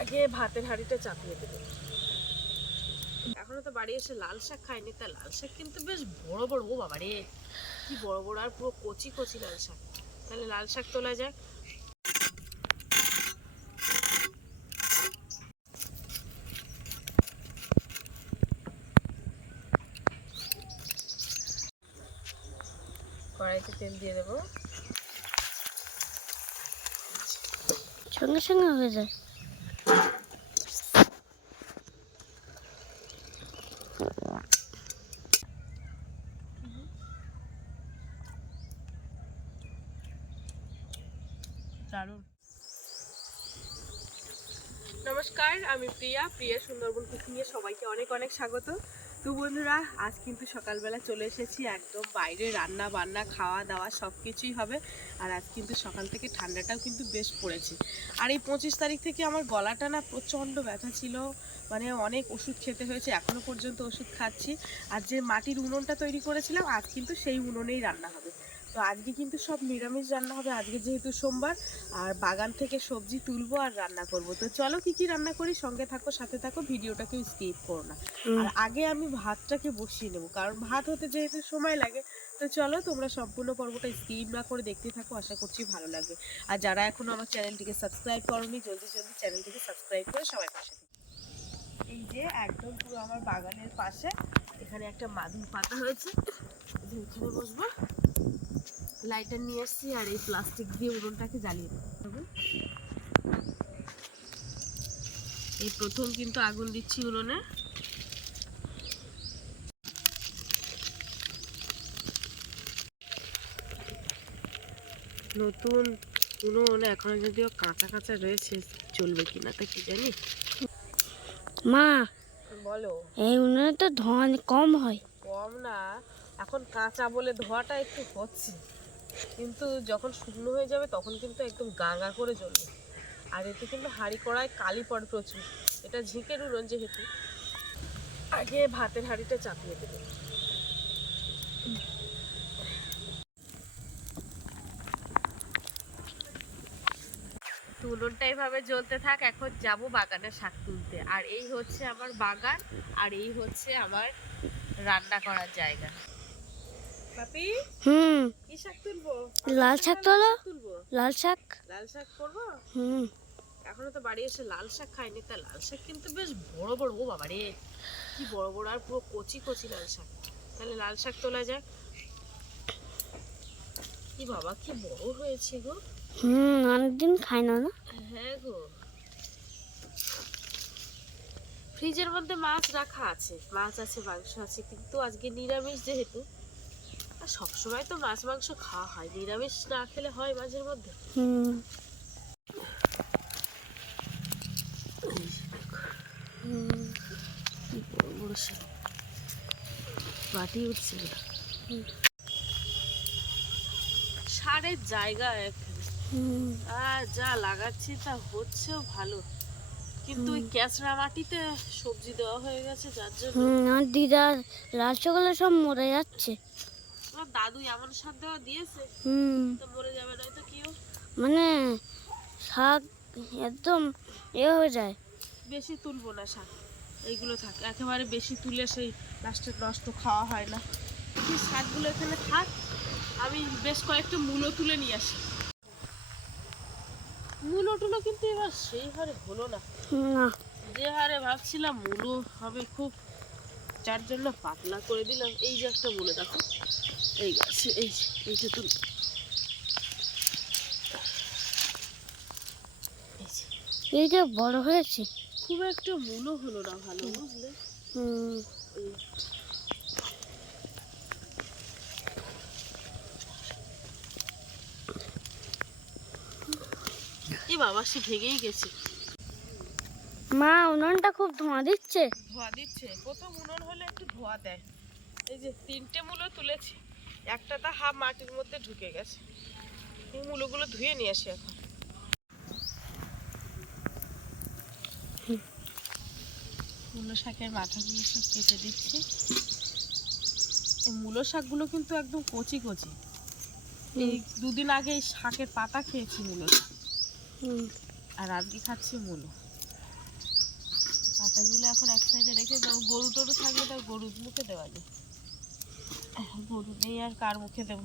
আগে ভাতের হাঁড়িটা চাপিয়ে দেবে। এখনও তো বাড়ি এসে লাল শাক খাইনি, তা লাল শাক কিন্তু বেশ বড় বড়, ও বাবা রে, কি বড় বড় আর পুরো কচি কচি লাল শাক। তাহলে লাল শাক তোলা যাক। কড়াইতে তেল দিয়ে দেবো। সঙ্গে সঙ্গে হয়ে যায় দারুণ নমস্কার আমি প্রিয়া প্রিয়া সুন্দরবন কুকিংয়ে সবাইকে অনেক অনেক স্বাগত। তো বন্ধুরা, আজ কিন্তু সকালবেলা চলে এসেছি একদম বাইরে, রান্না বান্না, খাওয়া দাওয়া সব কিছুই হবে। আর আজ কিন্তু সকাল থেকে ঠান্ডাটাও কিন্তু বেশ পড়েছে। আর এই পঁচিশ তারিখ থেকে আমার গলাটা না প্রচণ্ড ব্যথা ছিল মানে অনেক ওষুধ খেতে হয়েছে, এখনও পর্যন্ত ওষুধ খাচ্ছি। আর যে মাটির উনুনটা তৈরি করেছিলাম, আজ কিন্তু সেই উনুনেই রান্না হবে। তো আজকে কিন্তু সব নিরামিষ রান্না হবে। আজকে যেহেতু সোমবার আর বাগান থেকে সবজি তুলবো আর রান্না করব। তো চলো কি কি রান্না করি? সঙ্গে থাকো সাথে থাকো ভিডিওটাকে স্কিপ করো না। আর আগে আমি ভাতটাকে বসিয়ে নেব কারণ ভাত হতে যেহেতু সময় লাগে। তো চলো তোমরা সম্পূর্ণ পর্বটা স্কিপ না করে দেখতে থাকো আশা করছি ভালো লাগবে। আর যারা এখনও আমার চ্যানেলটিকে সাবস্ক্রাইব করোনি জলদি জলদি চ্যানেলটিকে সাবস্ক্রাইব করে সবাই পাশে এই যে একদম পুরো আমার বাগানের পাশে এখানে একটা মাদুর পাতা হয়েছে। এখানে বসবো। লাইটার নিয়ে এসেছি আর এই প্লাস্টিক দিয়ে উনুনটাকে জ্বালিয়ে দেবো। এই প্রথম কিন্তু আগুন দিচ্ছি উনুনে। নতুন উনুন এখনও যদিও কাঁচা কাঁচা রয়েছে চলবে কিনা তা কি জানি? মা বলো। এই উনুনে তো ধোঁয়া কম হয়। কম না এখন কাঁচা বলে ধোয়াটা একটু হচ্ছে। কিন্তু যখন শুকনো হয়ে যাবে তখন কিন্তু একদম গাঙা করে জ্বলবে। আর এতে কিন্তু হাঁড়ি কড়ায় কালি পড়ে প্রচুর। এটা ঝিঁকের উনুন যেহেতু। আগে ভাতের হাঁড়িটা চাপিয়ে দেবে। উনুনটা এইভাবে জ্বলতে থাক, এখন যাব বাগানে শাক তুলতে। আর এই হচ্ছে আমার বাগান, আর এই হচ্ছে আমার রান্না করার জায়গা। পাপি হুম। কি শাক তুলবো? লাল শাক তোলো লাল শাক। লাল শাক করব? হুম। এখনও তো বাড়ি এসে লাল শাক খাইনি তা লাল শাক কিন্তু বেশ বড় বড় ও বাবা রে। কি বড় বড় আর পুরো কচি কচি লাল শাক। তাহলে লাল শাক তোলা যাক। কি বাবা কি বড় হয়েছে গো। হুম অনেকদিন খাই না না। হ্যাঁ গো। ফ্রিজের মধ্যে মাছ রাখা আছে। মাছ আছে মাংস আছে কিন্তু আজকে নিরামিষ যেহেতু সবসময় তো মাছ মাংস খাওয়া হয়। নিরামিষ না খেলে হয় মাঝের মধ্যে। হুম। মাটি উঠছে সারের জায়গা হুম আর যা লাগাচ্ছি তা হচ্ছেও ভালো। কিন্তু ওই ক্যাঁচড়া মাটিতে সবজি দেওয়া হয়ে গেছে যার জন্য হুম আমার দিদা লাল সব মরে যাচ্ছে। দাদু এমন সার দেওয়া দিয়েছে হুম। তো মরে যাবে নয়তো কিও মানে শাক একদম এ হয়ে যায়। বেশি তুলবো না শাক এইগুলো থাক একেবারে বেশি তুলে সেই লাস্টে নষ্ট খাওয়া হয় না। এই শাকগুলো এখানে থাক আমি বেশ কয়েকটা মূলো তুলে নিয়ে আসি। মূলো টুলো কিন্তু এবার সেই হারে হলো না। যে হারে ভাবছিলাম মূলো হবে খুব যার জন্য পাতলা করে দিলাম। এই যে একটা মূলো দেখো। এই গাছে এই যে, এইটা তুল। এই যে, এই যে বড় হয়েছে। খুব একটা মূলো হলো না ভালো বুঝলে? হুম। এই। বাবা সে ভেঙেই গেছে। মা উনুনটা খুব ধোঁয়া দিচ্ছে। ধোঁয়া দিচ্ছে। প্রথম উনুন হলে একটু ধোঁয়া দেয়। এই যে তিনটে মূলো তুলেছি একটা তা হাফ মাটির মধ্যে ঢুকে গেছে। এই মূলোগুলো ধুয়ে নিয়ে আসি এখন। মূলো শাকের মাথাগুলো সব কেটে দিচ্ছি। এই মূলো শাকগুলো কিন্তু একদম কচি কচি। এই দুদিন আগে এই শাকের পাতা খেয়েছি মূলো আর আজকে খাচ্ছি মূলো। পাতাগুলো এখন এক সাইডে রেখে দেবো গরু টরু থাকলে তার গরুর মুখে দেওয়া যায়। গরু নেই আর কার মুখে দেবো?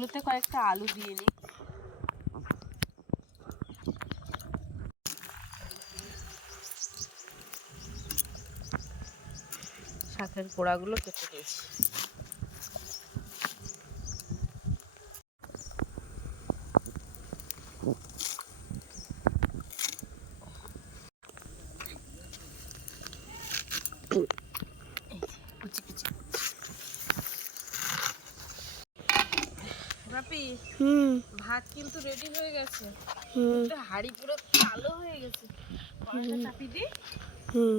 মূলতে কয়েকটা আলু দিয়ে নিই। শাকের গোড়াগুলো কেটে দিয়েছি। বাপি। হুম। ভাত কিন্তু রেডি হয়ে গেছে। হুম। হাড়ি পুরো কালো হয়ে গেছে। কড়াইটা চাপি দি হুম।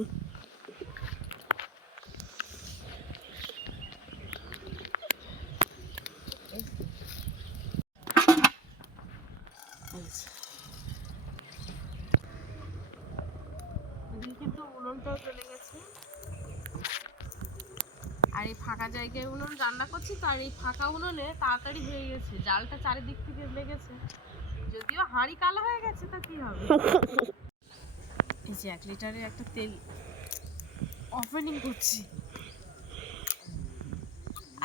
কিন্তু উনুনটাও চলে গেছে। আর এই ফাঁকা জায়গায় উনুন রান্না করছি, তো আর এই ফাঁকা উনুনে তাড়াতাড়ি হয়ে গেছে। জালটা চারিদিক থেকে লেগেছে। যদিও হাঁড়ি কালো হয়ে গেছে, তা কি হবে? এই যে এক লিটারে একটা তেল ওপেনিং করছি।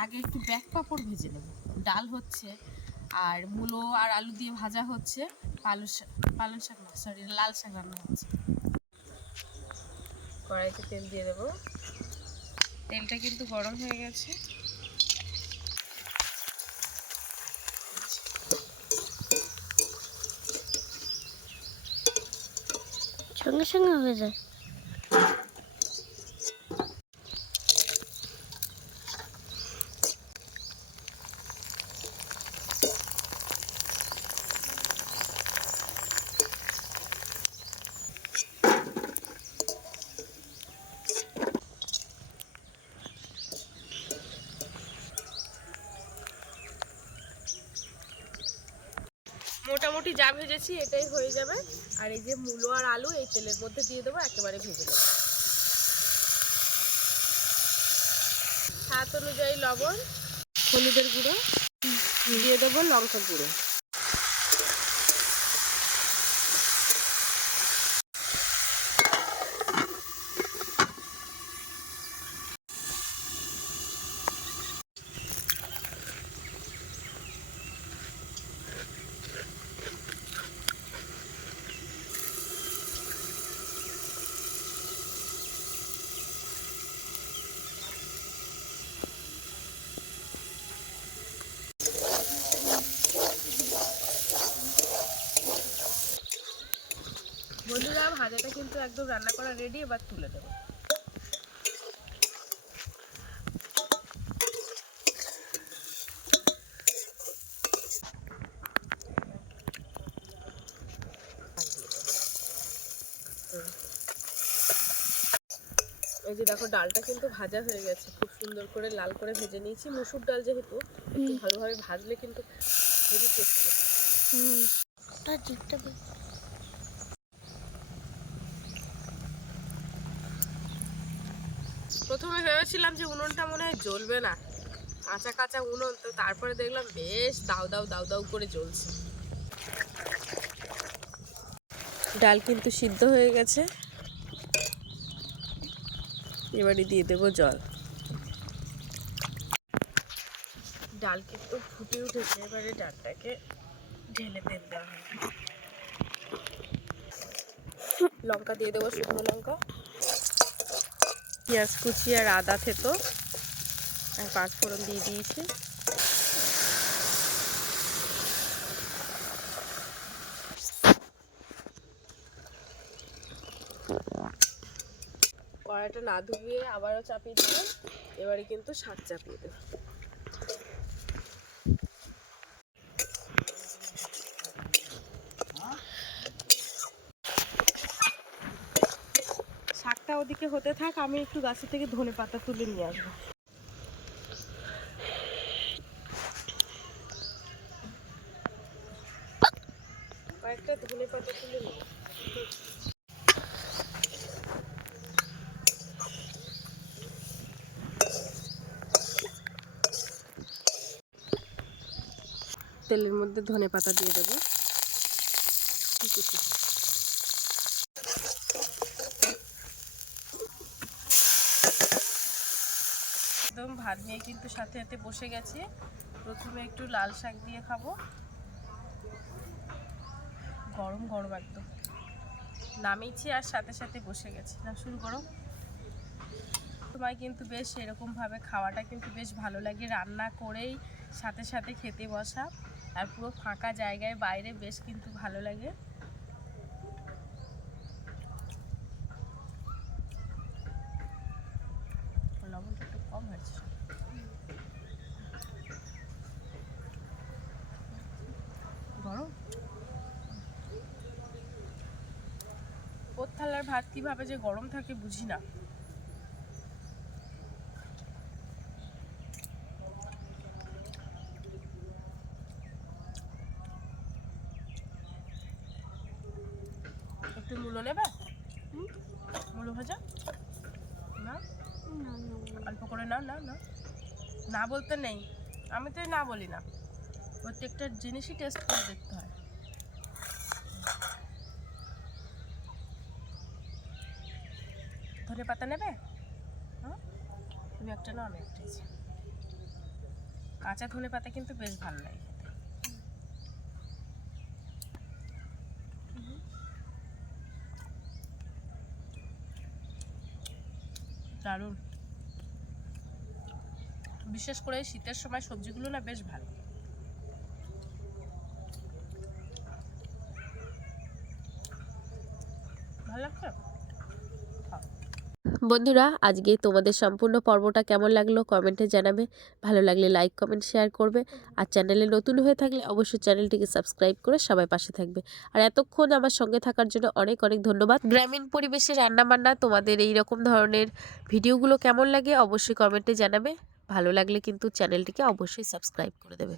আগে একটু ব্যাক পাপড় ভেজে নেব। ডাল হচ্ছে, আর মূলো আর আলু দিয়ে ভাজা হচ্ছে। পালং শাক পালং শাক না সরি লাল শাক রান্না হচ্ছে। কড়াইতে তেল দিয়ে দেবো। তেলটা কিন্তু গরম হয়ে গেছে। সঙ্গে সঙ্গে হয়ে যায়। মোটামুটি যা ভেজেছি, এটাই হয়ে যাবে। আর এই যে মূলো আর আলু, এই তেলের মধ্যে দিয়ে দেবো, একেবারে ভেজে দেবো স্বাদ অনুযায়ী লবণ, হলুদের গুঁড়ো, দিয়ে দেবো লঙ্কা গুঁড়ো বন্ধুরা ভাজাটা কিন্তু একদম রান্না করা রেডি এবার তুলে দেবো এই যে দেখো ডালটা কিন্তু ভাজা হয়ে গেছে। খুব সুন্দর করে লাল করে ভেজে নিয়েছি। মুসুর ডাল যেহেতু একটু ভালোভাবে ভাজলে কিন্তু হেভি টেস্টি হুম। প্রথমে ভেবেছিলাম যে উনুনটা মনে হয় জ্বলবে না। কাঁচা কাঁচা উনুন, তো তারপরে দেখলাম বেশ দাউ দাউ দাউ দাউ করে জ্বলছে। ডাল কিন্তু সিদ্ধ হয়ে গেছে। এবারে দিয়ে দেবো জল। ডাল কিন্তু ফুটে উঠেছে, এবারে ডালটাকে ঢেলে হবে। লঙ্কা দিয়ে দেবো শুকনো লঙ্কা। পেঁয়াজ কুচি আর আদা থেতো আর পাঁচফোড়ন দিয়ে দিয়েছি। কড়াইটা না ধুয়ে আবারও চাপিয়ে দিলাম। এবারে কিন্তু শাক চাপিয়ে দেবো। ওদিকে হতে থাক, আমি একটু গাছের থেকে ধনে পাতা তুলে নিয়ে আসব। কয়েকটা তুলে তেলের মধ্যে ধনে পাতা দিয়ে দেবো কুচি। একদম ভাত নিয়ে কিন্তু সাথে সাথে বসে গেছে। প্রথমে একটু লাল শাক দিয়ে খাব। গরম গরম একদম। নামিয়েছি আর সাথে সাথে বসে গেছি। না শুরু করো। তোমায় কিন্তু বেশ এরকমভাবে খাওয়াটা কিন্তু বেশ ভালো লাগে। রান্না করেই সাথে সাথে খেতে বসা আর পুরো ফাঁকা জায়গায় বাইরে বেশ কিন্তু ভালো লাগে। লবণটা একটু কম হয়েছে গরম থালার ভাত কীভাবে যে গরম থাকে বুঝি না। একটু মূলো নেবে? মূলো ভাজা? না? অল্প করে না না না না বলতে নেই। আমি তো না বলি না। প্রত্যেকটা জিনিসই টেস্ট করে দেখতে হয়। ধনে পাতা নেবে? তুমি একটা কাঁচা ধনে পাতা কিন্তু বেশ ভালো লাগে দারুণ। বিশেষ করে শীতের সময় সবজিগুলো না বেশ ভালো। ভালো লাগছে? বন্ধুরা, আজকে তোমাদের সম্পূর্ণ পর্বটা কেমন লাগল কমেন্টে জানাবে। ভালো লাগলে লাইক, কমেন্ট, শেয়ার করবে। আর চ্যানেলে নতুন হয়ে থাকলে অবশ্যই চ্যানেলটিকে সাবস্ক্রাইব করে সবাই পাশে থাকবে। আর এতক্ষণ আমার সঙ্গে থাকার জন্য অনেক অনেক ধন্যবাদ। গ্রামীণ পরিবেশে রান্নাবান্না, তোমাদের এই রকম ধরনের ভিডিওগুলো কেমন লাগে অবশ্যই কমেন্টে জানাবে। ভালো লাগলে কিন্তু চ্যানেলটিকে অবশ্যই সাবস্ক্রাইব করে দেবে।